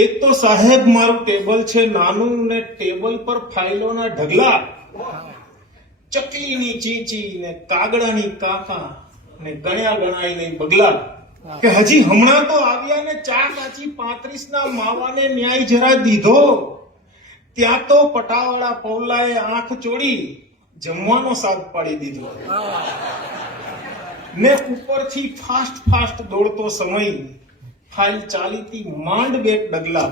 એક તો સાહેબ મારું ટેબલ છે નાનું ને ટેબલ પર ફાઇલોના ઢગલા, ચકલીની ચીચી ને કાગડાની કાકા ને ગણ્યા ગણાય નહીં બગલા, કે હજી હમણાં તો આવ્યા ને ચા કાચી 35 ના માવાને ન્યાય જરા દીધો, ત્યાં તો પટાવાળા પૌલાએ આંખ ચોડી જમવાનો સાથ પાડી દીધો ને ઉપરથી ફાસ્ટ દોડતો સમય ફાઇલ ચાલીતી માંડ બે ડગલા.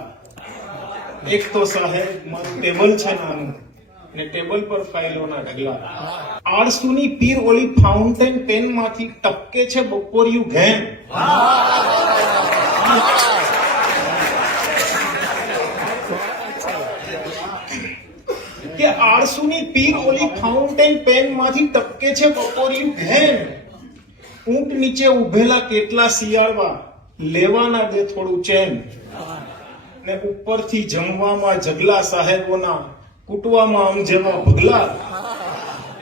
એક તો સાહેબ મારું ટેબલ છે નાનું ને ટેબલ પર ફાઇલોના ઢગલા, આળસુની પીર ઓલી ફાઉન્ટેન પેન માંથી ટપકે છે બપોરિયું ઘેન, કે આળસુની પીર ઓલી ફાઉન્ટેન પેન માંથી ટપકે છે બપોરિયું ઘેન, ઊંટ નીચે ઉભેલા કેટલા શિયાળવા લેવાના દે થોડું ચેન, ને ઉપરથી જમવામાં જગલા સાહેબોના કૂટવામાં આમ જેવા ભગલા.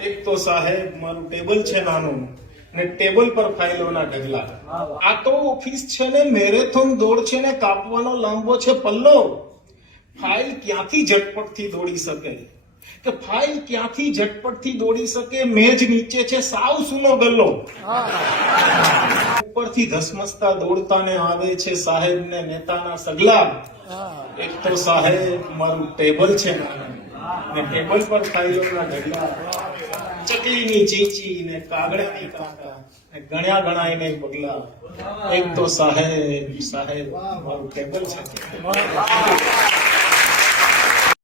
એક તો સાહેબ મારું ટેબલ છે નાનું ને ટેબલ પર ફાઇલોના ઢગલા. આ તો ઓફિસ છે ને મેરેથોન દોડ છે ને કાપવાનો લાંબો છે પલ્લો, ફાઇલ ક્યાંથી ઝટપટથી દોડી શકે, કે ફાઇલ ક્યાંથી ઝટપટથી દોડી શકે, મેજ નીચે છે સાવ સૂનો ગલ્લો, ઉપરથી ધસમસતા દોડતા ને આવે છે સાહેબ ને નેતાના સગલા. એક તો સાહેબ મારું ટેબલ છે ને ટેબલ પર ફાઇલોના ઢગલા, ચકલીની ચીચી ને કાગડાની કાકા ને ગણ્યા ગણાય નહીં બગલા. એક તો સાહેબ મારું ટેબલ છે.